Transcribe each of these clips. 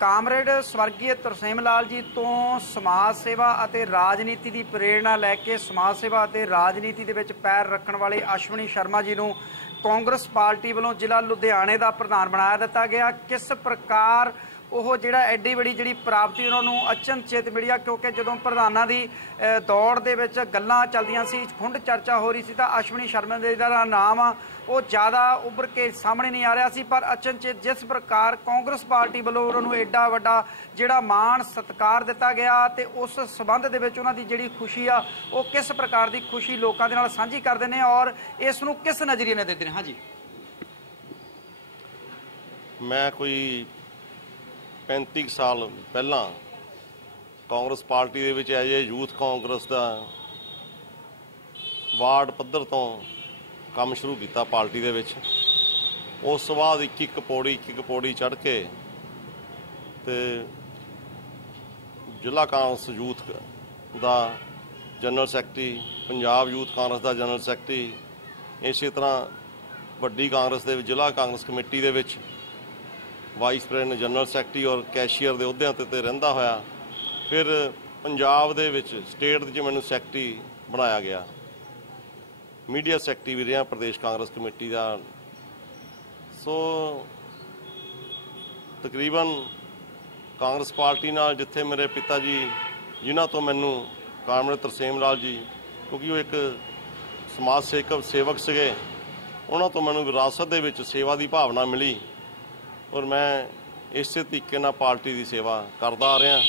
Comrade ਸਵਰਗੀ ਤਰਸੇਮ ਲਾਲ ਜੀ ਤੋਂ ਸਮਾਜ ਸੇਵਾ ਅਤੇ ਰਾਜਨੀਤੀ ਦੀ ਪ੍ਰੇਰਣਾ ਲੈ ਕੇ ਸਮਾਜ ਸੇਵਾ ਅਤੇ ਰਾਜਨੀਤੀ ਦੇ ਵਿੱਚ ਪੈਰ ਰੱਖਣ ਵਾਲੇ ਅਸ਼ਵਨੀ ਸ਼ਰਮਾ ਜੀ ਨੂੰ ਕਾਂਗਰਸ ਪਾਰਟੀ ਵੱਲੋਂ ਜ਼ਿਲ੍ਹਾ ਲੁਧਿਆਣੇ ਦਾ ਪ੍ਰਧਾਨ ਬਣਾਇਆ ਦਿੱਤਾ ਗਿਆ। ਕਿਸ ਪ੍ਰਕਾਰ ਉਹ ਜਿਹੜਾ ਐਡੀ ਬੜੀ ਜਿਹੜੀ ਪ੍ਰਾਪਤੀ ਉਹਨਾਂ ਨੂੰ ਅਚਨਚੇਤ ਮਿਲੀ ਆ, ਕਿਉਂਕਿ ਜਦੋਂ ਪ੍ਰਧਾਨਾਂ ਦੀ ਦੌੜ ਦੇ ਵਿੱਚ ਗੱਲਾਂ ਚੱਲਦੀਆਂ ਸੀ, ਖੁੰਡ ਚਰਚਾ ਹੋ ਰਹੀ ਸੀ, ਤਾਂ ਅਸ਼ਵਨੀ ਸ਼ਰਮਾ ਦੇ ਜਿਹੜਾ ਨਾਮ ਆ, ਉਹ ਜ਼ਿਆਦਾ ਉੱਭਰ ਕੇ ਸਾਹਮਣੇ ਨਹੀਂ ਆ ਰਿਹਾ ਸੀ, ਪਰ ਅਚਨਚੇਤ ਜਿਸ ਪ੍ਰਕਾਰ ਕਾਂਗਰਸ ਪਾਰਟੀ ਵੱਲੋਂ ਉਹਨਾਂ ਨੂੰ ਐਡਾ ਵੱਡਾ ਜਿਹੜਾ ਮਾਣ ਸਤਿਕਾਰ ਦਿੱਤਾ ਗਿਆ ਤੇ ਉਸ ਸਬੰਧ ਦੇ ਵਿੱਚ ਉਹਨਾਂ ਦੀ ਜਿਹੜੀ ਖੁਸ਼ੀ ਆ, ਉਹ ਕਿਸ ਪ੍ਰਕਾਰ ਦੀ ਖੁਸ਼ੀ ਲੋਕਾਂ ਦੇ ਨਾਲ ਸਾਂਝੀ ਕਰਦੇ ਨੇ ਔਰ ਇਸ ਨੂੰ ਕਿਸ ਨਜ਼ਰੀਏ ਨਾਲ ਦੇਖਦੇ ਨੇ? ਹਾਂਜੀ। ਮੈਂ ਕੋਈ 35 ਕੁ ਸਾਲ ਪਹਿਲਾਂ ਕਾਂਗਰਸ ਪਾਰਟੀ ਦੇ ਵਿੱਚ ਐਜ ਯੂਥ ਕਾਂਗਰਸ ਦਾ ਵਾਰਡ ਪੱਧਰ ਤੋਂ ਕੰਮ ਸ਼ੁਰੂ ਕੀਤਾ ਪਾਰਟੀ ਦੇ ਵਿੱਚ। ਉਸ ਤੋਂ ਬਾਅਦ ਇੱਕ ਇੱਕ ਪੌੜੀ ਇੱਕ ਇੱਕ ਪੌੜੀ ਚੜ੍ਹ ਕੇ ਤੇ ਜ਼ਿਲ੍ਹਾ ਕਾਂਗਰਸ ਯੂਥ ਦਾ general secretary, Punjab youth Congress ਦਾ ਜਨਰਲ ਸੈਕਟਰੀ, ਇਸੇ ਤਰ੍ਹਾਂ ਵੱਡੀ ਕਾਂਗਰਸ ਦੇ ਜ਼ਿਲ੍ਹਾ ਕਾਂਗਰਸ ਕਮੇਟੀ ਦੇ ਵਿੱਚ ਵਾਈਸ ਪ੍ਰੈਜ਼ੀਡੈਂਟ ਜਨਰਲ ਸੈਕਟਰੀ ਔਰ ਕੈਸ਼ੀਅਰ ਦੇ ਅਹੁਦਿਆਂ ਤੇ ਤੇ ਰਹਿੰਦਾ ਹੋਇਆ, ਫਿਰ ਪੰਜਾਬ ਦੇ ਵਿੱਚ ਸਟੇਟ ਦੇ ਵਿੱਚ ਮੈਨੂੰ ਸੈਕਟਰੀ ਬਣਾਇਆ ਗਿਆ। ਮੀਡੀਆ ਸੈਕਟਰੀ ਵੀ ਰਿਹਾ, ਪ੍ਰਦੇਸ਼ ਕਾਂਗਰਸ ਕਮੇਟੀ ਦਾ। ਸੋ ਤਕਰੀਬਨ ਕਾਂਗਰਸ ਪਾਰਟੀ ਨਾਲ ਜਿੱਥੇ ਮੇਰੇ ਪਿਤਾ ਜੀ ਜਿਨ੍ਹਾਂ ਤੋਂ ਮੈਨੂੰ ਕਾਮਰੇਡ ਤਰਸੇਮ ਲਾਲ ਜੀ, ਕਿਉਂਕਿ ਉਹ ਇੱਕ ਸਮਾਜ ਸੇਵਕ ਸੇਵਕ ਸੀਗੇ, ਉਹਨਾਂ ਤੋਂ ਮੈਨੂੰ ਵਿਰਾਸਤ ਦੇ ਵਿੱਚ ਸੇਵਾ ਦੀ ਭਾਵਨਾ ਮਿਲੀ। ਔਰ ਮੈਂ ਇਸੇ ਤਰੀਕੇ ਨਾਲ ਪਾਰਟੀ ਦੀ ਸੇਵਾ ਕਰਦਾ ਆ ਰਿਹਾ।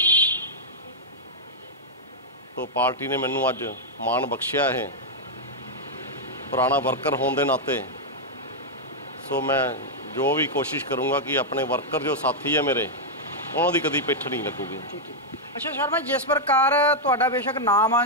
ਤੋ ਪਾਰਟੀ ਨੇ ਮੈਨੂੰ ਅੱਜ ਮਾਣ ਬਖਸ਼ਿਆ ਹੈ ਪੁਰਾਣਾ ਵਰਕਰ ਹੋਣ ਦੇ ਨਾਤੇ। ਸੋ ਮੈਂ ਜੋ ਵੀ ਕੋਸ਼ਿਸ਼ ਕਰੂੰਗਾ ਕਿ ਆਪਣੇ ਵਰਕਰ ਜੋ ਸਾਥੀ ਹੈ ਮੇਰੇ ਉਹਨਾਂ ਦੀ ਕਦੀ ਪਿੱਠ ਨਹੀਂ ਲੱਗੂਗੀ। ਅੱਛਾ ਸ਼ਰਮਾ, ਜਿਸ ਪ੍ਰਕਾਰ ਤੁਹਾਡਾ ਬੇਸ਼ੱਕ ਨਾਮ ਆ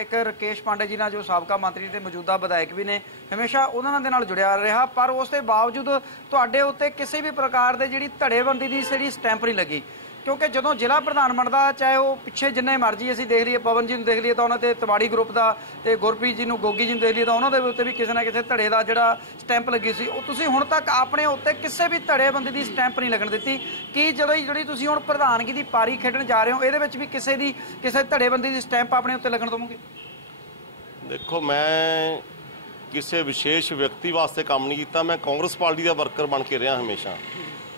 ਇੱਕ ਰਕੇਸ਼ ਪਾਂਡੇ ਜੀ ਨਾਲ ਜੋ ਸਾਬਕਾ ਮੰਤਰੀ ਤੇ ਮੌਜੂਦਾ ਵਿਧਾਇਕ ਵੀ ਨੇ, ਹਮੇਸ਼ਾ ਉਹਨਾਂ ਦੇ ਨਾਲ ਜੁੜਿਆ ਰਿਹਾ, ਪਰ ਉਸ ਦੇ ਬਾਵਜੂਦ ਤੁਹਾਡੇ ਉੱਤੇ ਕਿਸੇ ਵੀ ਪ੍ਰਕਾਰ ਦੇ ਜਿਹੜੀ ਧੜੇਬੰਦੀ ਦੀ ਜਿਹੜੀ ਸਟੈਂਪ ਨਹੀਂ ਲੱਗੀ। ਕਿਉਂਕਿ ਜਦੋਂ ਜ਼ਿਲ੍ਹਾ ਪ੍ਰਧਾਨ ਬਣਦਾ, ਚਾਹੇ ਉਹ ਪਿੱਛੇ ਜਿੰਨੇ ਮਰਜ਼ੀ ਅਸੀਂ ਦੇਖ ਲਈਏ, ਪਵਨ ਜੀ ਨੂੰ ਦੇਖ ਲਈਏ ਤਾਂ ਉਹਨਾਂ ਤੇ ਤਵਾੜੀ ਗਰੁੱਪ ਦਾ ਤੇ ਗੁਰਪ੍ਰੀਤ ਜੀ ਨੂੰ, ਗੋਗੀ ਜੀ ਨੂੰ ਦੇਖ ਲਈਏ ਤਾਂ ਉਹਨਾਂ ਦੇ ਉੱਤੇ ਵੀ ਕਿਸੇ ਨਾ ਕਿਸੇ ਧੜੇ ਦਾ ਜਿਹੜਾ ਸਟੈਂਪ ਲੱਗੀ ਸੀ। ਉਹ ਤੁਸੀਂ ਹੁਣ ਤੱਕ ਆਪਣੇ ਉੱਤੇ ਕਿਸੇ ਵੀ ਧੜੇਬੰਦੀ ਦੀ ਸਟੈਂਪ ਨਹੀਂ ਲੱਗਣ ਦਿੱਤੀ। ਕਿ ਜਦੋਂ ਜਿਹੜੀ ਤੁਸੀਂ ਹੁਣ ਪ੍ਰਧਾਨਗੀ ਦੀ ਪਾਰੀ ਖੇਡਣ ਜਾ ਰਹੇ ਹੋ, ਇਹਦੇ ਵਿੱਚ ਵੀ ਕਿਸੇ ਦੀ, ਕਿਸੇ ਧੜੇਬੰਦੀ ਦੀ ਸਟੈਂਪ ਆਪਣੇ ਉੱਤੇ ਲੱਗਣ ਦਵੋਗੇ? ਦੇਖੋ, ਮੈਂ ਕਿਸੇ ਵਿਸ਼ੇਸ਼ ਵਿਅਕਤੀ ਵਾਸਤੇ ਕੰਮ ਨਹੀਂ ਕੀਤਾ। ਮੈਂ ਕਾਂਗਰਸ ਪਾਰਟੀ ਦਾ ਵਰਕਰ ਬਣ ਕੇ ਰਿਹਾ ਹਮੇਸ਼ਾ।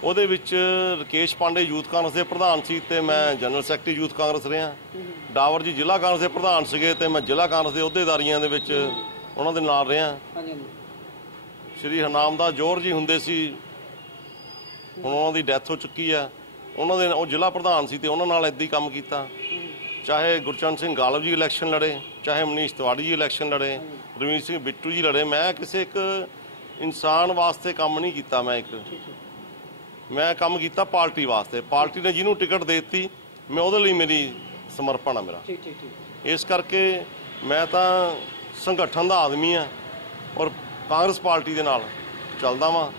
ਉਹਦੇ ਵਿੱਚ ਰਕੇਸ਼ ਪਾਂਡੇ ਯੂਥ ਕਾਂਗਰਸ ਦੇ ਪ੍ਰਧਾਨ ਸੀ ਤੇ ਮੈਂ ਜਨਰਲ ਸੈਕਟਰੀ ਯੂਥ ਕਾਂਗਰਸ ਰਿਹਾ। ਡਾਵਰ ਜੀ ਜ਼ਿਲ੍ਹਾ ਕਾਂਗਰਸ ਦੇ ਪ੍ਰਧਾਨ ਸੀਗੇ ਤੇ ਮੈਂ ਜ਼ਿਲ੍ਹਾ ਕਾਂਗਰਸ ਦੇ ਅਹੁਦੇਦਾਰੀਆਂ ਦੇ ਵਿੱਚ ਉਹਨਾਂ ਦੇ ਨਾਲ ਰਿਹਾ। ਸ਼੍ਰੀ ਹਰਨਾਮ ਦਾ ਜੋਰ ਜੀ ਹੁੰਦੇ ਸੀ ਹੁਣ ਉਹਨਾਂ ਦੀ ਡੈਥ ਹੋ ਚੁੱਕੀ ਆ। ਉਹਨਾਂ ਦੇ ਉਹ ਜ਼ਿਲ੍ਹਾ ਪ੍ਰਧਾਨ ਸੀ ਤੇ ਉਹਨਾਂ ਨਾਲ ਏਦਾਂ ਹੀ ਕੰਮ ਕੀਤਾ। ਚਾਹੇ ਗੁਰਚਰਨ ਸਿੰਘ ਗਾਲਬ ਜੀ ਇਲੈਕਸ਼ਨ ਲੜੇ ਚਾਹੇ ਮਨੀਸ਼ ਤਿਵਾੜੀ ਜੀ ਇਲੈਕਸ਼ਨ ਲੜੇ ਰਵੀਰ ਸਿੰਘ ਬਿੱਟੂ ਜੀ ਲੜੇ ਮੈਂ ਕਿਸੇ ਇੱਕ ਇਨਸਾਨ ਵਾਸਤੇ ਕੰਮ ਨਹੀਂ ਕੀਤਾ ਮੈਂ ਇੱਕ। ਮੈਂ ਕੰਮ ਕੀਤਾ ਪਾਰਟੀ ਵਾਸਤੇ। ਪਾਰਟੀ ਨੇ ਜਿਹਨੂੰ ਟਿਕਟ ਦੇ ਦਿੱਤੀ ਮੈਂ ਉਹਦੇ ਲਈ ਮੇਰੀ ਸਮਰਪਣ ਆ ਮੇਰਾ। ਠੀਕ ਠੀਕ ਠੀਕ। ਇਸ ਕਰਕੇ ਮੈਂ ਤਾਂ ਸੰਗਠਨ ਦਾ ਆਦਮੀ ਆ ਔਰ ਕਾਂਗਰਸ ਪਾਰਟੀ ਦੇ ਨਾਲ ਚੱਲਦਾ ਵਾਂ।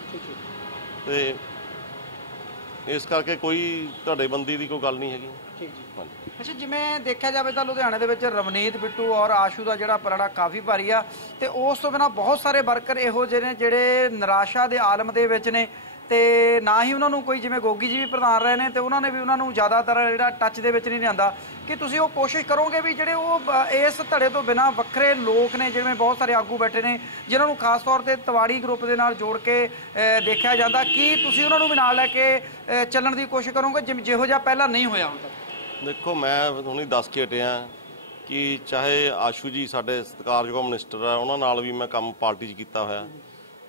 ਤੇ ਇਸ ਕਰਕੇ ਕੋਈ ਤੁਹਾਡੇ ਬੰਦੀ ਦੀ ਕੋਈ ਗੱਲ ਨਹੀਂ ਹੈਗੀ। ਠੀਕ ਜੀ ਹਾਂਜੀ। ਅੱਛਾ ਜਿਵੇਂ ਦੇਖਿਆ ਜਾਵੇ ਤਾਂ ਲੁਧਿਆਣੇ ਦੇ ਵਿੱਚ ਰਵਨੀਤ ਬਿੱਟੂ ਔਰ ਆਸ਼ੂ ਦਾ ਜਿਹੜਾ ਪਰੜਾ ਕਾਫੀ ਭਾਰੀ ਆ ਤੇ ਉਸ ਤੋਂ ਬਿਨਾ ਬਹੁਤ ਸਾਰੇ ਵਰਕਰ ਇਹੋ ਜਿਹੇ ਨੇ ਜਿਹੜੇ ਨਿਰਾਸ਼ਾ ਦੇ ਆਲਮ ਦੇ ਵਿੱਚ ਨੇ। ਤੇ ਨਾ ਹੀ ਉਹਨਾਂ ਨੂੰ ਕੋਈ ਜਿਵੇਂ ਗੋਗੀ ਜੀ ਵੀ ਪ੍ਰਧਾਨ ਰਹੇ ਨੇ ਤੇ ਉਹਨਾਂ ਨੇ ਵੀ ਉਹਨਾਂ ਨੂੰ ਜ਼ਿਆਦਾਤਰ ਜਿਹੜਾ ਟੱਚ ਦੇ ਵਿੱਚ ਨਹੀਂ ਲਿਆਂਦਾ। ਕਿ ਤੁਸੀਂ ਉਹ ਕੋਸ਼ਿਸ਼ ਕਰੋਗੇ ਵੀ ਜਿਹੜੇ ਉਹ ਇਸ ਧੜੇ ਤੋਂ ਬਿਨਾ ਵੱਖਰੇ ਲੋਕ ਨੇ, ਜਿਵੇਂ ਬਹੁਤ ਸਾਰੇ ਆਗੂ ਬੈਠੇ ਨੇ, ਜਿਨ੍ਹਾਂ ਨੂੰ ਖਾਸ ਤੌਰ ਤੇ ਤਵਾੜੀ ਗਰੁੱਪ ਦੇ ਨਾਲ ਜੋੜ ਕੇ ਦੇਖਿਆ ਜਾਂਦਾ, ਕੀ ਤੁਸੀਂ ਉਹਨਾਂ ਨੂੰ ਵੀ ਨਾਲ ਲੈ ਕੇ ਚੱਲਣ ਦੀ ਕੋਸ਼ਿਸ਼ ਕਰੋਗੇ, ਜਿਵੇਂ- ਜਿਹੋ ਜਿਹਾ ਪਹਿਲਾਂ ਨਹੀਂ ਹੋਇਆ ਹੁਣ ਤੱਕ? ਦੇਖੋ, ਮੈਂ ਹੁਣੀ ਦੱਸ ਕੇ ਹਟਿਆ ਕਿ ਚਾਹੇ ਆਸ਼ੂ ਜੀ ਸਾਡੇ ਸਤਿਕਾਰਯੋਗ ਮਿਨਿਸਟਰ ਆ, ਉਹਨਾਂ ਨਾਲ ਵੀ ਮੈਂ ਕੰਮ ਪਾਰਟੀ 'ਚ ਕੀਤਾ ਹੋਇਆ।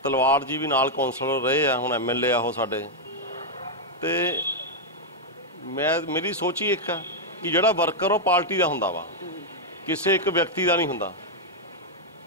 ਤਲਵਾਰ ਜੀ ਵੀ ਨਾਲ ਕੌਂਸਲਰ ਰਹੇ ਆ, ਹੁਣ ਐਮਐਲਏ ਆ ਉਹ ਸਾਡੇ। ਤੇ ਮੈਂ, ਮੇਰੀ ਸੋਚ ਹੀ ਇੱਕ ਆ ਕਿ ਜਿਹੜਾ ਵਰਕਰ ਉਹ ਪਾਰਟੀ ਦਾ ਹੁੰਦਾ ਵਾ। ਕਿਸੇ ਇੱਕ ਵਿਅਕਤੀ ਦਾ ਨਹੀਂ ਹੁੰਦਾ।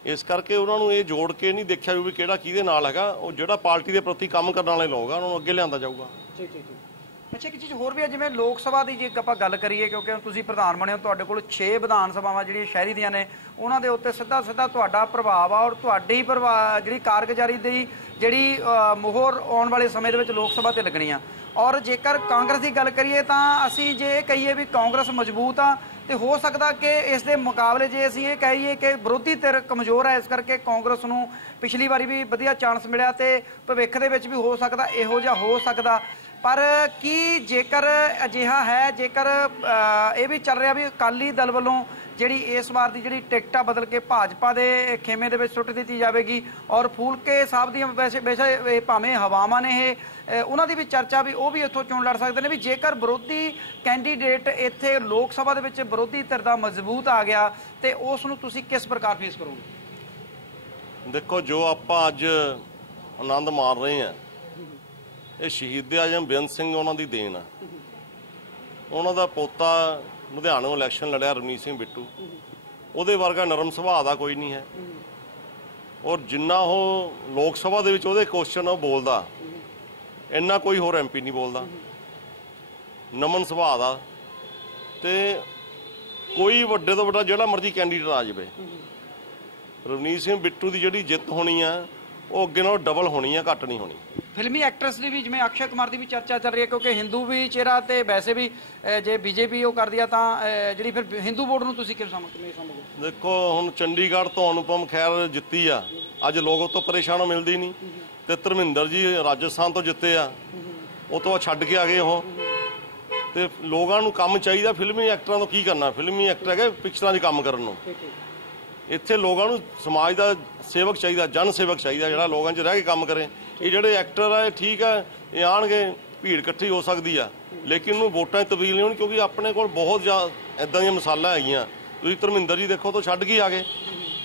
ਇਸ ਕਰਕੇ ਉਹਨਾਂ ਨੂੰ ਇਹ ਜੋੜ ਕੇ ਨਹੀਂ ਦੇਖਿਆ ਵੀ ਕਿਹੜਾ ਕਿਹਦੇ ਨਾਲ ਹੈਗਾ। ਉਹ ਜਿਹੜਾ ਪਾਰਟੀ ਦੇ ਪ੍ਰਤੀ ਕੰਮ ਕਰਨ ਵਾਲੇ ਲੋਕ ਆ, ਉਹਨਾਂ ਨੂੰ ਅੱਗੇ ਲਿਆਂਦਾ ਜਾਊਗਾ। ਠੀਕ ਠੀਕ ਠੀਕ। ਅੱਛਾ ਇੱਕ ਚੀਜ਼ ਹੋਰ ਵੀ ਹੈ ਜਿਵੇਂ ਲੋਕ ਸਭਾ ਦੀ ਜੇ ਆਪਾਂ ਗੱਲ ਕਰੀਏ, ਕਿਉਂਕਿ ਤੁਸੀਂ ਪ੍ਰਧਾਨ ਬਣੇ ਹੋ, ਤੁਹਾਡੇ ਕੋਲ 6 ਵਿਧਾਨ ਸਭਾਵਾਂ ਜਿਹੜੀਆਂ ਸ਼ਹਿਰੀ ਦੀਆਂ ਨੇ, ਉਹਨਾਂ ਦੇ ਉੱਤੇ ਸਿੱਧਾ ਸਿੱਧਾ ਤੁਹਾਡਾ ਪ੍ਰਭਾਵ ਆ ਔਰ ਤੁਹਾਡੀ ਪ੍ਰਭਾਵ ਜਿਹੜੀ ਕਾਰਗੁਜ਼ਾਰੀ ਦੀ ਜਿਹੜੀ ਮੋਹਰ ਆਉਣ ਵਾਲੇ ਸਮੇਂ ਦੇ ਵਿੱਚ ਲੋਕ ਸਭਾ ਤੇ ਲੱਗਣੀ ਆ। ਔਰ ਜੇਕਰ ਕਾਂਗਰਸ ਦੀ ਗੱਲ ਕਰੀਏ ਤਾਂ ਅਸੀਂ ਜੇ ਇਹ ਕਹੀਏ ਵੀ ਕਾਂਗਰਸ ਮਜ਼ਬੂਤ ਆ, ਤੇ ਹੋ ਸਕਦਾ ਕਿ ਇਸ ਦੇ ਮੁਕਾਬਲੇ ਜੇ ਅਸੀਂ ਇਹ ਕਹੀਏ ਕਿ ਵਿਰੋਧੀ ਧਿਰ ਕਮਜ਼ੋਰ ਹੈ ਇਸ ਕਰਕੇ ਕਾਂਗਰਸ ਨੂੰ ਪਿਛਲੀ ਵਾਰੀ ਵੀ ਵਧੀਆ ਚਾਂਸ ਮਿਲਿਆ ਤੇ ਭਵਿੱਖ ਦੇ ਵਿੱਚ ਵੀ ਹੋ ਸਕਦਾ, ਇਹੋ ਜਿਹਾ ਹੋ ਸਕਦਾ। ਪਰ ਕੀ ਜੇਕਰ ਅਜਿਹਾ ਹੈ, ਜੇਕਰ ਇਹ ਵੀ ਚੱਲ ਰਿਹਾ ਵੀ ਅਕਾਲੀ ਦਲ ਵੱਲੋਂ ਜਿਹੜੀ ਇਸ ਵਾਰ ਦੀ ਜਿਹੜੀ ਟਿਕਟ ਆ ਬਦਲ ਕੇ ਭਾਜਪਾ ਦੇ ਖੇਮੇ ਦੇ ਵਿੱਚ ਸੁੱਟ ਦਿੱਤੀ ਜਾਵੇਗੀ ਔਰ ਫੂਲਕੇ ਸਾਹਿਬ ਦੀਆਂ ਵੈਸੇ ਵੈਸੇ ਭਾਵੇਂ ਹਵਾਵਾਂ ਨੇ ਇਹ ਉਹਨਾਂ ਦੀ ਵੀ ਚਰਚਾ ਵੀ ਉਹ ਵੀ ਇੱਥੋਂ ਚੋਣ ਲੜ ਸਕਦੇ ਨੇ ਵੀ ਜੇਕਰ ਵਿਰੋਧੀ ਕੈਂਡੀਡੇਟ ਇੱਥੇ ਲੋਕ ਸਭਾ ਦੇ ਵਿੱਚ ਵਿਰੋਧੀ ਧਿਰ ਦਾ ਮਜ਼ਬੂਤ ਆ ਗਿਆ ਤੇ ਉਸ ਨੂੰ ਤੁਸੀਂ ਕਿਸ ਪ੍ਰਕਾਰ ਫੇਸ ਕਰੋਗੇ? ਦੇਖੋ, ਜੋ ਆਪਾਂ ਅੱਜ ਆਨੰਦ ਮਾਣ ਰਹੇ ਹਾਂ ਇਹ ਸ਼ਹੀਦ ਆਜਮ ਬੇਅੰਤ ਸਿੰਘ ਉਹਨਾਂ ਦੀ ਦੇਣ ਆ। ਉਹਨਾਂ ਦਾ ਪੋਤਾ ਲੁਧਿਆਣੋਂ ਇਲੈਕਸ਼ਨ ਲੜਿਆ, ਰਵਨੀਤ ਸਿੰਘ ਬਿੱਟੂ। ਉਹਦੇ ਵਰਗਾ ਨਰਮ ਸੁਭਾਅ ਦਾ ਕੋਈ ਨਹੀਂ ਹੈ। ਔਰ ਜਿੰਨਾ ਉਹ ਲੋਕ ਸਭਾ ਦੇ ਵਿੱਚ ਉਹਦੇ ਕੁਐਸਚਨ ਉਹ ਬੋਲਦਾ। ਇੰਨਾ ਕੋਈ ਹੋਰ ਐਮਪੀ ਨਹੀਂ ਬੋਲਦਾ। ਨਮਨ ਸੁਭਾਅ ਦਾ। ਤੇ ਕੋਈ ਵੱਡੇ ਤੋਂ ਵੱਡਾ ਜਿਹੜਾ ਮਰਜ਼ੀ ਕੈਂਡੀਡੇਟ ਆ ਜਾਵੇ। ਰਵਨੀਤ ਸਿੰਘ ਬਿੱਟੂ ਦੀ ਜਿਹੜੀ ਜਿੱਤ ਹੋਣੀ ਆ ਉਹ ਅੱਗੇ ਨਾਲੋਂ ਡਬਲ ਹੋਣੀ ਆ ਘੱਟ ਨਹੀਂ ਹੋਣੀ। ਫਿਲਮੀ ਐਕਟਰਸ ਦੀ ਵੀ ਜਿਵੇਂ ਅਕਸ਼ੇ ਕੁਮਾਰ ਦੀ ਵੀ ਚਰਚਾ ਚੱਲ ਰਹੀ ਹੈ ਕਿਉਂਕਿ ਹਿੰਦੂ ਵੀ ਚਿਹਰਾ ਤੇ ਵੈਸੇ ਵੀ ਜੇ ਬੀਜੇਪੀ ਉਹ ਕਰਦੀ ਆ ਤਾਂ ਜਿਹੜੀ ਫਿਰ ਹਿੰਦੂ ਵੋਟ ਨੂੰ ਤੁਸੀਂ ਕਿਵੇਂ ਸਮਝ ਕਿਵੇਂ ਸਮਝੋਗੇ? ਦੇਖੋ ਹੁਣ ਚੰਡੀਗੜ੍ਹ ਤੋਂ ਅਨੁਪਮ ਖੈਰ ਜਿੱਤੀ ਆ। ਅੱਜ ਲੋਕ ਉਹ ਤੋਂ ਪਰੇਸ਼ਾਨ ਮਿਲਦੀ ਨਹੀਂ। ਤੇ ਧਰਮਿੰਦਰ ਜੀ ਰਾਜਸਥਾਨ ਤੋਂ ਜਿੱਤੇ ਆ। ਉਹ ਤੋਂ ਛੱਡ ਕੇ ਆ ਗਏ ਉਹ। ਤੇ ਲੋਕਾਂ ਨੂੰ ਕੰਮ ਚਾਹੀਦਾ ਫਿਲਮੀ ਐਕਟਰਾਂ ਤੋਂ ਕੀ ਕਰਨਾ? ਫਿਲਮੀ ਐਕਟਰ ਹੈਗੇ ਪਿਕਚਰਾਂ 'ਚ ਕੰਮ ਕਰਨ ਨੂੰ। ਇੱਥੇ ਲੋਕਾਂ ਨੂੰ ਸਮਾਜ ਦਾ ਸੇਵਕ ਚਾਹੀਦਾ ਜਨ ਸੇਵਕ ਚਾਹੀਦਾ ਜਿਹੜਾ ਲੋਕਾਂ 'ਚ ਰਹਿ ਕੇ ਕੰਮ ਕਰੇ। ਇਹ ਜਿਹੜੇ ਐਕਟਰ ਆ ਇਹ ਠੀਕ ਆ ਇਹ ਆਣਗੇ ਭੀੜ ਇਕੱਠੀ ਹੋ ਸਕਦੀ ਆ। ਲੇਕਿਨ ਉਹਨੂੰ ਵੋਟਾਂ 'ਚ ਤਬਦੀਲ ਨਹੀਂ ਹੋਣੀ ਕਿਉਂਕਿ ਆਪਣੇ ਕੋਲ ਬਹੁਤ ਜ਼ਿਆਦਾ ਇਦਾਂ ਦੀਆਂ ਮਸਾਲਾ ਹੈਗੀਆਂ। ਤੁਸੀਂ ਧਰਮਿੰਦਰ ਜੀ ਦੇਖੋ ਤੋਂ ਛੱਡ ਕੇ ਆ ਗਏ।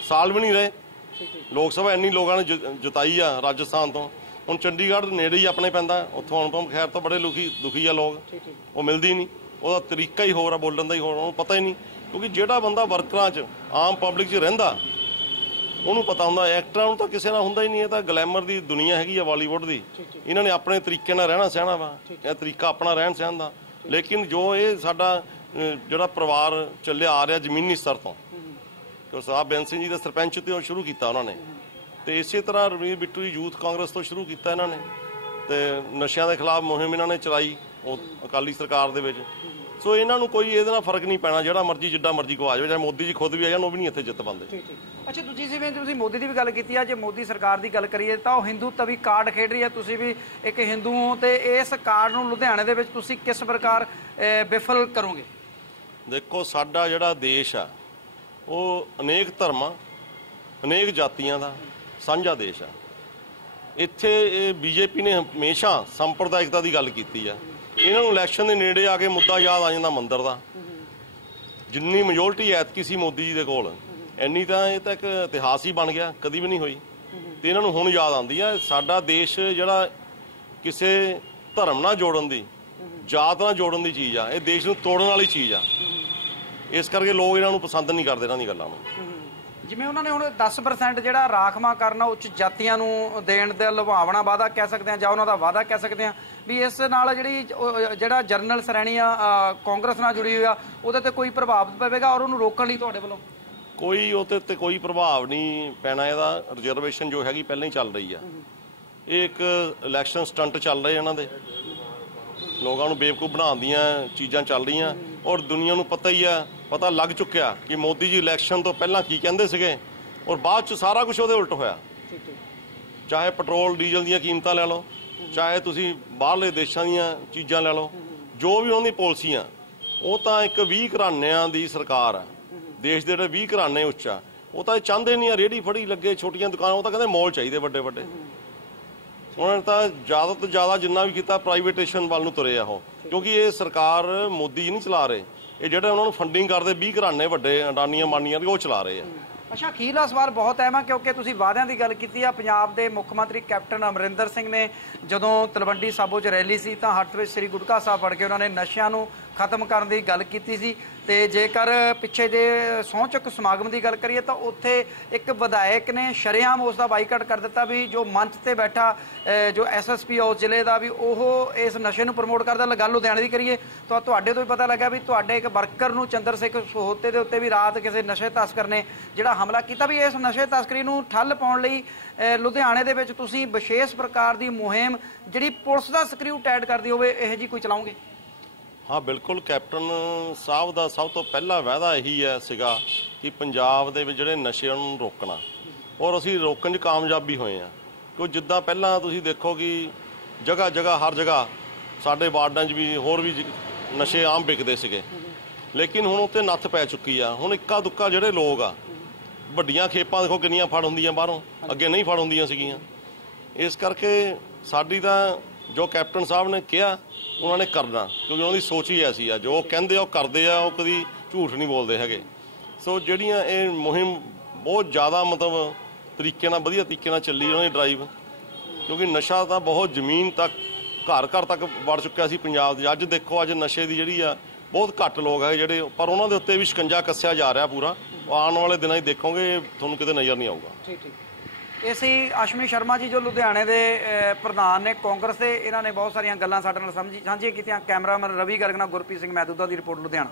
ਸਾਲ ਵੀ ਨਹੀਂ ਰਹੇ। ਲੋਕ ਸਭਾ ਇੰਨੀ ਲੋਕਾਂ ਨੇ ਜਿਤਾਈ ਆ ਰਾਜਸਥਾਨ ਤੋਂ। ਹੁਣ ਚੰਡੀਗੜ੍ਹ ਨੇੜੇ ਹੀ ਆਪਣੇ ਪੈਂਦਾ। ਉੱਥੋਂ ਅਨੁਪਮ ਖੈਰ ਤੋਂ ਬੜੇ ਦੁਖੀ ਦੁਖੀ ਆ ਲੋਕ। ਉਹ ਮਿਲਦੀ ਨਹੀਂ। ਉਹਦਾ ਤਰੀਕਾ ਹੀ ਹੋਰ ਆ ਬੋਲਣ ਦਾ ਹੀ ਹੋਰ ਉਹਨੂੰ ਪਤਾ ਹੀ ਨਹੀਂ। ਕਿਉਂਕਿ ਜਿਹੜਾ ਬੰਦਾ ਵਰਕਰਾਂ 'ਚ ਆਮ ਪਬਲਿਕ 'ਚ ਰਹਿੰਦਾ ਉਹਨੂੰ ਪਤਾ ਹੁੰਦਾ ਐਕਟਰਾਂ ਨੂੰ ਤਾਂ ਕਿਸੇ ਨਾਲ ਹੁੰਦਾ ਹੀ ਨਹੀਂ ਇਹ ਤਾਂ ਗਲੈਮਰ ਦੀ ਦੁਨੀਆ ਹੈਗੀ ਆ ਬਾਲੀਵੁੱਡ ਦੀ। ਇਹਨਾਂ ਨੇ ਆਪਣੇ ਤਰੀਕੇ ਨਾਲ ਰਹਿਣਾ ਸਹਿਣਾ ਵਾ ਇਹ ਤਰੀਕਾ ਆਪਣਾ ਰਹਿਣ ਸਹਿਣ ਦਾ। ਲੇਕਿਨ ਜੋ ਇਹ ਸਾਡਾ ਜਿਹੜਾ ਪਰਿਵਾਰ ਚੱਲਿਆ ਆ ਰਿਹਾ ਜ਼ਮੀਨੀ ਸਤਰ ਤੋਂ ਕਿ ਸਾਹਿਬ ਬੇਅੰਤ ਸਿੰਘ ਜੀ ਦੇ ਸਰਪੰਚ ਤੇ ਉਹ ਸ਼ੁਰੂ ਕੀਤਾ ਉਹਨਾਂ ਨੇ। ਤੇ ਇਸੇ ਤਰ੍ਹਾਂ ਰਵੀਰ ਬਿੱਟੂ ਜੀ ਯੂਥ ਕਾਂਗਰਸ ਤੋਂ ਸ਼ੁਰੂ ਕੀਤਾ ਇਹਨਾਂ ਨੇ। ਤੇ ਨਸ਼ਿਆਂ ਦੇ ਖਿਲਾਫ ਮੁਹਿੰਮ ਇਹਨਾਂ ਨੇ ਚਲਾਈ ਉਹ ਅਕਾਲੀ ਸਰਕਾਰ ਦੇ ਵਿੱਚ। ਸੋ ਇਹਨਾਂ ਨੂੰ ਕੋਈ ਇਹਦੇ ਨਾਲ ਫ਼ਰਕ ਨਹੀਂ ਪੈਣਾ ਜਿਹੜਾ ਮਰਜ਼ੀ ਜਿੱਡਾ ਮਰਜ਼ੀ ਕੋ ਆ ਜਾਵੇ ਚਾਹੇ ਮੋਦੀ ਜੀ ਖੁਦ ਵੀ ਆ ਜਾਣ ਉਹ ਵੀ ਨਹੀਂ ਇੱਥੇ ਜਿੱਤ ਪਾਉਂਦੇ। ਅੱਛਾ ਦੂਜੀ ਜਿਵੇਂ ਤੁਸੀਂ ਮੋਦੀ ਦੀ ਵੀ ਗੱਲ ਕੀਤੀ ਆ ਜੇ ਮੋਦੀ ਸਰਕਾਰ ਦੀ ਗੱਲ ਕਰੀਏ ਤਾਂ ਉਹ ਹਿੰਦੂ ਤਵੀ ਕਾਰਡ ਖੇਡ ਰਹੀ ਹੈ ਤੁਸੀਂ ਵੀ ਇੱਕ ਹਿੰਦੂ ਹੋ ਤੇ ਇਸ ਕਾਰਡ ਨੂੰ ਲੁਧਿਆਣੇ ਦੇ ਵਿੱਚ ਤੁਸੀਂ ਕਿਸ ਪ੍ਰਕਾਰ ਵਿਫਲ ਕਰੋਗੇ? ਦੇਖੋ ਸਾਡਾ ਜਿਹੜਾ ਦੇਸ਼ ਆ ਉਹ ਅਨੇਕ ਧਰਮਾਂ ਅਨੇਕ ਜਾਤੀਆਂ ਦਾ ਸਾਂਝਾ ਦੇਸ਼ ਆ। ਇੱਥੇ ਬੀਜੇਪੀ ਨੇ ਹਮੇਸ਼ਾ ਸੰਪਰਦਾਇਕਤਾ ਦੀ ਗੱਲ ਕੀਤੀ ਆ। ਇਹਨਾਂ ਨੂੰ ਇਲੈਕਸ਼ਨ ਦੇ ਨੇੜੇ ਆ ਕੇ ਮੁੱਦਾ ਯਾਦ ਆ ਜਾਂਦਾ ਮੰਦਰ ਦਾ। ਜਿੰਨੀ ਮੈਜੋਰਟੀ ਐਤਕੀ ਸੀ ਮੋਦੀ ਜੀ ਦੇ ਕੋਲ, ਇੰਨੀ ਤਾਂ ਇਹ ਤਾਂ ਇੱਕ ਇਤਿਹਾਸ ਹੀ ਬਣ ਗਿਆ, ਕਦੀ ਵੀ ਨਹੀਂ ਹੋਈ। ਤੇ ਇਹਨਾਂ ਨੂੰ ਹੁਣ ਯਾਦ ਆਉਂਦੀ ਆ, ਸਾਡਾ ਦੇਸ਼ ਜਿਹੜਾ ਕਿਸੇ ਧਰਮ ਨਾਲ ਜੋੜਨ ਦੀ, ਜਾਤ ਨਾਲ ਜੋੜਨ ਦੀ ਚੀਜ਼ ਆ, ਇਹ ਦੇਸ਼ ਨੂੰ ਤੋੜਨ ਵਾਲੀ ਚੀਜ਼ ਆ। ਇਸ ਕਰਕੇ ਲੋਕ ਇਹਨਾਂ ਨੂੰ ਪਸੰਦ ਨਹੀਂ ਕਰਦੇ, ਇਹਨਾਂ ਦੀ ਗੱਲਾਂ ਨੂੰ। ਜਿਵੇਂ ਉਹਨਾਂ ਨੇ ਹੁਣ 10% ਜਿਹੜਾ ਰਾਖਵਾ ਕਰਨਾ ਉੱਚ ਜਾਤੀਆਂ ਨੂੰ ਦੇਣ ਦਾ ਲੁਭਾਵਣਾ ਵਾਅਦਾ ਕਹਿ ਸਕਦੇ ਆ ਜਾਂ ਉਹਨਾਂ ਦਾ ਵਾਅਦਾ ਕਹਿ ਸਕਦੇ ਆ, ਵੀ ਇਸ ਨਾਲ ਜਿਹੜੀ ਜਿਹੜਾ ਜਰਨਲ ਸ਼੍ਰੇਣੀ ਆ ਕਾਂਗਰਸ ਨਾਲ ਜੁੜੀ ਹੋਈ ਆ, ਉਹਦੇ ਤੇ ਕੋਈ ਪ੍ਰਭਾਵ ਪਵੇਗਾ ਔਰ ਉਹਨੂੰ ਰੋਕਣ ਲਈ ਤੁਹਾਡੇ ਵੱਲੋਂ? ਕੋਈ ਉਹਤੇ ਉੱਤੇ ਕੋਈ ਪ੍ਰਭਾਵ ਨਹੀਂ ਪੈਣਾ, ਇਹਦਾ ਰਿਜ਼ਰਵੇਸ਼ਨ ਜੋ ਹੈਗੀ ਪਹਿਲਾਂ ਹੀ ਚੱਲ ਰਹੀ ਆ। ਇਹ ਇੱਕ ਇਲੈਕਸ਼ਨ ਸਟੰਟ ਚੱਲ ਰਹੇ ਇਹਨਾਂ ਦੇ। ਲੋਕਾਂ ਨੂੰ ਬੇਵਕੂਫ ਬਣਾਉਣ ਦੀਆਂ ਚੀਜ਼ਾਂ ਚੱਲ ਰਹੀਆਂ ਔਰ ਦੁਨੀਆ ਨੂੰ ਪਤਾ ਹੀ ਆ ਪਤਾ ਲੱਗ ਚੁੱਕਿਆ ਕਿ ਮੋਦੀ ਜੀ ਇਲੈਕਸ਼ਨ ਤੋਂ ਪਹਿਲਾਂ ਕੀ ਕਹਿੰਦੇ ਸੀਗੇ ਔਰ ਬਾਅਦ ਚ ਸਾਰਾ ਕੁਝ ਉਹਦੇ ਉਲਟ ਹੋਇਆ। ਚਾਹੇ ਪੈਟਰੋਲ ਡੀਜ਼ਲ ਦੀਆਂ ਕੀਮਤਾਂ ਲੈ ਲਓ ਚਾਹੇ ਤੁਸੀਂ ਬਾਹਰਲੇ ਦੇਸ਼ਾਂ ਦੀਆਂ ਚੀਜ਼ਾਂ ਲੈ ਲਓ ਜੋ ਵੀ ਉਹਨਾਂ ਦੀ ਪਾਲਿਸੀਆਂ ਉਹ ਤਾਂ ਇੱਕ 20 ਘਰਾਣਿਆਂ ਦੀ ਸਰਕਾਰ ਆ। ਦੇਸ਼ ਦੇ ਜਿਹੜੇ 20 ਘਰਾਣੇ ਉੱਚਾ ਉਹ ਤਾਂ ਚਾਹੁੰਦੇ ਨਹੀਂ ਆ ਰੇੜੀ ਫੜੀ ਲੱਗੇ ਛੋਟੀਆਂ ਦੁਕਾਨਾਂ ਉਹ ਤਾਂ ਕਹਿੰਦੇ ਮੌਲ ਚਾਹੀਦੇ ਵੱਡੇ ਵੱਡੇ। ਉਹਨਾਂ ਨੇ ਤਾਂ ਜ਼ਿਆਦਾ ਤੋਂ ਜ਼ਿਆਦਾ ਜਿੰਨਾ ਵੀ ਕੀਤਾ ਪ੍ਰਾਈਵੇਟੇਸ਼ਨ ਵੱਲ ਨੂੰ ਤੁਰੇ ਆ ਉਹ। ਕਿਉਂਕਿ ਇਹ ਸਰਕਾਰ ਮੋਦੀ ਜੀ ਨਹੀਂ ਚਲਾ ਰਹੇ। ਇਹ ਜਿਹੜੇ ਉਹਨਾਂ ਨੂੰ ਫੰਡਿੰਗ ਕਰਦੇ 20 ਘਰਾਣੇ ਵੱਡੇ, ਅਡਾਨੀਆਂ, ਮਾਨੀਆਂ ਦੇ ਉਹ ਚਲਾ ਰਹੇ ਆ। ਅੱਛਾ, ਅਖੀਰਲਾ ਸਵਾਲ ਬਹੁਤ ਅਹਿਮ ਹੈ ਕਿਉਂਕਿ ਤੁਸੀਂ ਵਾਅਦਿਆਂ ਦੀ ਗੱਲ ਕੀਤੀ ਆ, ਪੰਜਾਬ ਦੇ ਮੁੱਖ ਮੰਤਰੀ ਕੈਪਟਨ ਅਮਰਿੰਦਰ ਸਿੰਘ ਨੇ ਜਦੋਂ ਤਲਵੰਡੀ ਸਾਬੋ 'ਚ ਰੈਲੀ ਸੀ, ਤਾਂ ਹੱਥ ਵਿੱਚ ਸ੍ਰੀ ਗੁਟਕਾ ਸਾਹਿਬ ਫੜ ਕੇ ਉਹਨਾਂ ਨੇ ਨਸ਼ਿਆਂ ਨੂੰ ਖਤਮ ਕਰਨ ਦੀ ਗੱਲ ਕੀਤੀ ਸੀ ਤੇ ਜੇਕਰ ਪਿੱਛੇ ਜੇ ਸਹੁੰ ਸਮਾਗਮ ਦੀ ਗੱਲ ਕਰੀਏ ਤਾਂ ਉੱਥੇ ਇੱਕ ਵਿਧਾਇਕ ਨੇ ਸ਼ਰੇਆਮ ਉਸ ਦਾ ਬਾਈਕਾਟ ਕਰ ਦਿੱਤਾ ਵੀ ਜੋ ਮੰਚ ਤੇ ਬੈਠਾ ਅਹ, ਜੋ ਐਸਐਸਪੀ ਉਸ ਜ਼ਿਲ੍ਹੇ ਦਾ ਵੀ ਉਹ ਇਸ ਨਸ਼ੇ ਨੂੰ ਪ੍ਰਮੋਟ ਕਰਦਾ। ਗੱਲ ਲੁਧਿਆਣੇ ਦੀ ਕਰੀਏ ਤਾਂ ਤੁਹਾਡੇ ਤੋਂ ਵੀ ਪਤਾ ਲੱਗਾ ਵੀ ਤੁਹਾਡੇ ਇੱਕ ਵਰਕਰ ਨੂੰ ਚੰਦਰ ਸਿੰਘ ਸਹੋਤੇ ਦੇ ਉੱਤੇ ਵੀ ਰਾਤ ਕਿਸੇ ਨਸ਼ੇ ਤਸਕਰ ਨੇ ਜਿਹੜਾ ਹਮਲਾ ਕੀਤਾ ਵੀ ਇਸ ਨਸ਼ੇ ਤਸਕਰੀ ਨੂੰ ਠੱਲ ਪਾਉਣ ਲਈ ਲੁਧਿਆਣੇ ਦੇ ਵਿੱਚ ਤੁਸੀਂ ਵਿਸ਼ੇਸ਼ ਪ੍ਰਕਾਰ ਦੀ ਮੁਹਿੰਮ ਜਿਹੜੀ ਪੁਲਿਸ ਦਾ ਸਕਰੀਊ ਟੈਡ ਕਰਦੀ ਹੋਵੇ ਇਹ ਜੀ ਕੋਈ ਚਲਾਉਂਗੇ ਹਾਂ, ਬਿਲਕੁਲ, ਕੈਪਟਨ ਸਾਹਿਬ ਦਾ ਸਭ ਤੋਂ ਪਹਿਲਾ ਵਾਅਦਾ ਇਹੀ ਹੈ ਸੀਗਾ ਕਿ ਪੰਜਾਬ ਦੇ ਵਿੱਚ ਜਿਹੜੇ ਨਸ਼ਿਆਂ ਨੂੰ ਰੋਕਣਾ। ਔਰ ਅਸੀਂ ਰੋਕਣ 'ਚ ਕਾਮਯਾਬ ਵੀ ਹੋਏ ਆ ਕਿਉਂ ਜਿੱਦਾਂ ਪਹਿਲਾਂ ਤੁਸੀਂ ਦੇਖੋ ਕਿ ਜਗ੍ਹਾ ਜਗ੍ਹਾ ਹਰ ਜਗ੍ਹਾ ਸਾਡੇ ਵਾਰਡਾਂ 'ਚ ਵੀ ਹੋਰ ਵੀ ਨਸ਼ੇ ਆਮ ਵਿਕਦੇ ਸੀਗੇ। ਲੇਕਿਨ ਹੁਣ ਉੱਤੇ ਨੱਥ ਪੈ ਚੁੱਕੀ ਆ। ਹੁਣ ਇੱਕਾ ਦੁੱਕਾ ਜਿਹੜੇ ਲੋਕ ਆ, ਵੱਡੀਆਂ ਖੇਪਾਂ ਦੇਖੋ ਕਿੰਨੀਆਂ ਫੜ ਹੁੰਦੀਆਂ ਬਾਹਰੋਂ, ਅੱਗੇ ਨਹੀਂ ਫੜ ਹੁੰਦੀਆਂ ਸੀਗੀਆਂ। ਇਸ ਕਰਕੇ ਸਾਡੀ ਤਾਂ ਜੋ ਕੈਪਟਨ ਸਾਹਿਬ ਨੇ ਕਿਹਾ ਉਹਨਾਂ ਨੇ ਕਰਨਾ, ਕਿਉਂਕਿ ਉਹਨਾਂ ਦੀ ਸੋਚ ਹੀ ਐਸੀ ਆ, ਜੋ ਉਹ ਕਹਿੰਦੇ ਆ, ਉਹ ਕਰਦੇ ਆ, ਉਹ ਕਦੀ ਝੂਠ ਨਹੀਂ ਬੋਲਦੇ ਹੈਗੇ। ਸੋ ਜਿਹੜੀਆਂ ਇਹ ਮੁਹਿੰਮ ਬਹੁਤ ਜ਼ਿਆਦਾ ਮਤਲਬ ਤਰੀਕੇ ਨਾਲ, ਵਧੀਆ ਤਰੀਕੇ ਨਾਲ ਚੱਲੀ ਉਹਨਾਂ ਦੀ ਡਰਾਈਵ ਕਿਉਂਕਿ ਨਸ਼ਾ ਤਾਂ ਬਹੁਤ ਜ਼ਮੀਨ ਤੱਕ, ਘਰ ਘਰ ਤੱਕ ਵੜ ਚੁੱਕਿਆ ਸੀ ਪੰਜਾਬ ਦੇ ਅੱਜ ਦੇਖੋ, ਅੱਜ ਨਸ਼ੇ ਦੀ ਜਿਹੜੀ ਆ, ਬਹੁਤ ਘੱਟ ਲੋਕ ਹੈ ਜਿਹੜੇ, ਪਰ ਉਹਨਾਂ ਦੇ ਉੱਤੇ ਵੀ ਸ਼ਿਕੰਜਾ ਕੱਸਿਆ ਜਾ ਰਿਹਾ ਪੂਰਾ। ਆਉਣ ਵਾਲੇ ਦਿਨਾਂ 'ਚ ਦੇਖੋਗੇ, ਤੁਹਾਨੂੰ ਕਿਤੇ ਨਜ਼ਰ ਨਹੀਂ ਆਊਗਾ। ਠੀਕ ਠੀਕ। ਇਹ ਸੀ ਅਸ਼ਵਨੀ ਸ਼ਰਮਾ ਜੀ ਜੋ ਲੁਧਿਆਣੇ ਦੇ ਪ੍ਰਧਾਨ ਨੇ ਕਾਂਗਰਸ ਦੇ, ਇਹਨਾਂ ਨੇ ਬਹੁਤ ਸਾਰੀਆਂ ਗੱਲਾਂ ਸਾਡੇ ਨਾਲ ਸਮਝੀ ਸਾਂਝੀਆਂ ਕੀਤੀਆਂ। ਕੈਮਰਾਮੈਨ ਰਵੀ ਗਰਗ ਨਾਲ ਗੁਰਪ੍ਰੀਤ ਸਿੰਘ ਮਹਿਦੂਦਾ ਦੀ ਰਿਪੋਰਟ ਲੁਧਿਆਣਾ।